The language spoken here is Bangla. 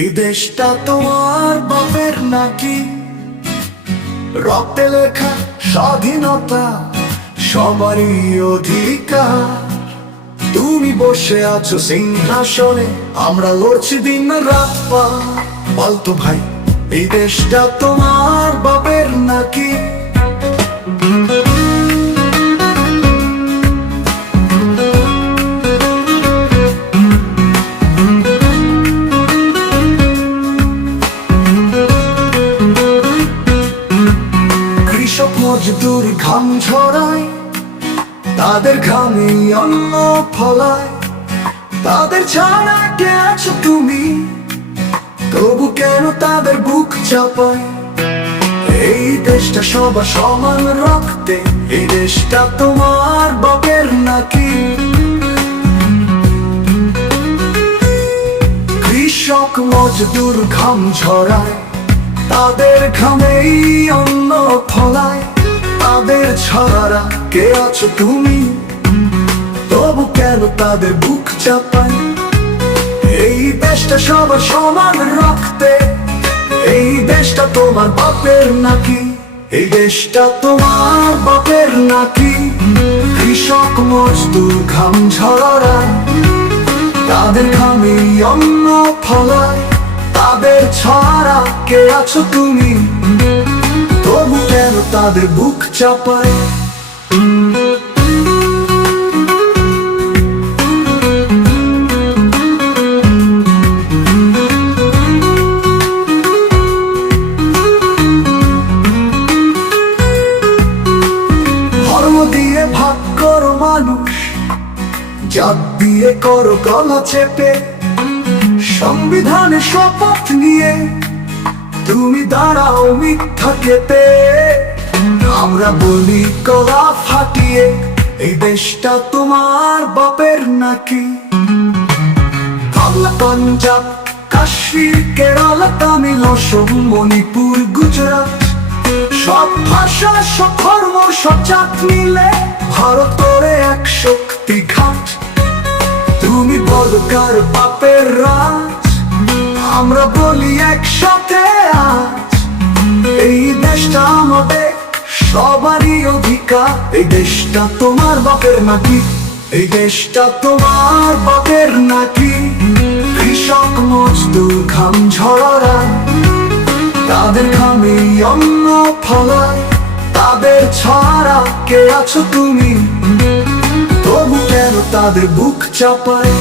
এই দেশটা তোমার বাপের নাকি? রক্তে লেখা স্বাধীনতা সবারই অধিকার। তুমি বসে আছো সিংহাসনে, আমরা লড়ছি দিন রাত। বলতো ভাই, এই দেশটা তোমার বাপের নাকি? মজদুর ঘাম ঝরায় তাদের ঘামে অন্ন ফলায়। তাদের ছাড়া কে আছো তুমি? তবু কেন তাদের বুক চাপায়? এই দেশটা সবার সমান রক্তে, এই দেশটা তোমার বাপের নাকি? কৃষক মজদুর ঘাম ঝরায়, তাদের ঘামেই তাদের ছাড়া কে আছো তুমি? তবু কেন তাদের বুক চাপায়? এই দেশটা সবার সমান রক্তে। এই দেশটা তোমার বাপের নাকি? এই দেশটা তোমার বাপের নাকি? কৃষক, মজদুর, ঘাম ঝরা তাদের ঘামে অন্ন ফলায়। তাদের ছড়া কে আছো তুমি? তাদের বুক চাপায়। দিয়ে ভাগ করো মানুষ, জাত দিয়ে করো গলা চেপে। সংবিধানে শপথ নিয়ে তুমি দাঁড়াও মিথ্যা কেটে আমরা বলি গলা ফাটিয়ে এই দেশটা তোমার বাপের নাকি? পাঞ্জাব, কাশ্মীর, কেরালা, তামিল, অসম, মণিপুর, গুজরাট। সব ভাষা, সব ধর্ম, সব জাত মিলে ভারত করে এক শক্তি ঘাট। তুমি বলো, কার বাপের রাজ? আমরা বলি, একসাথে আজ এই দেশটা আমাদের সবারই অধিকার। এই দেশটা তোমার বাপের নাকি? এই দেশটা তোমার বাপের নাকি? কৃষক মজদুর ঘাম ঝরা তাদের ঘামে অন্ন ফলায়। তাদের ছড়া কে আছো তুমি? তবু কেন তাদের বুক চাপায়?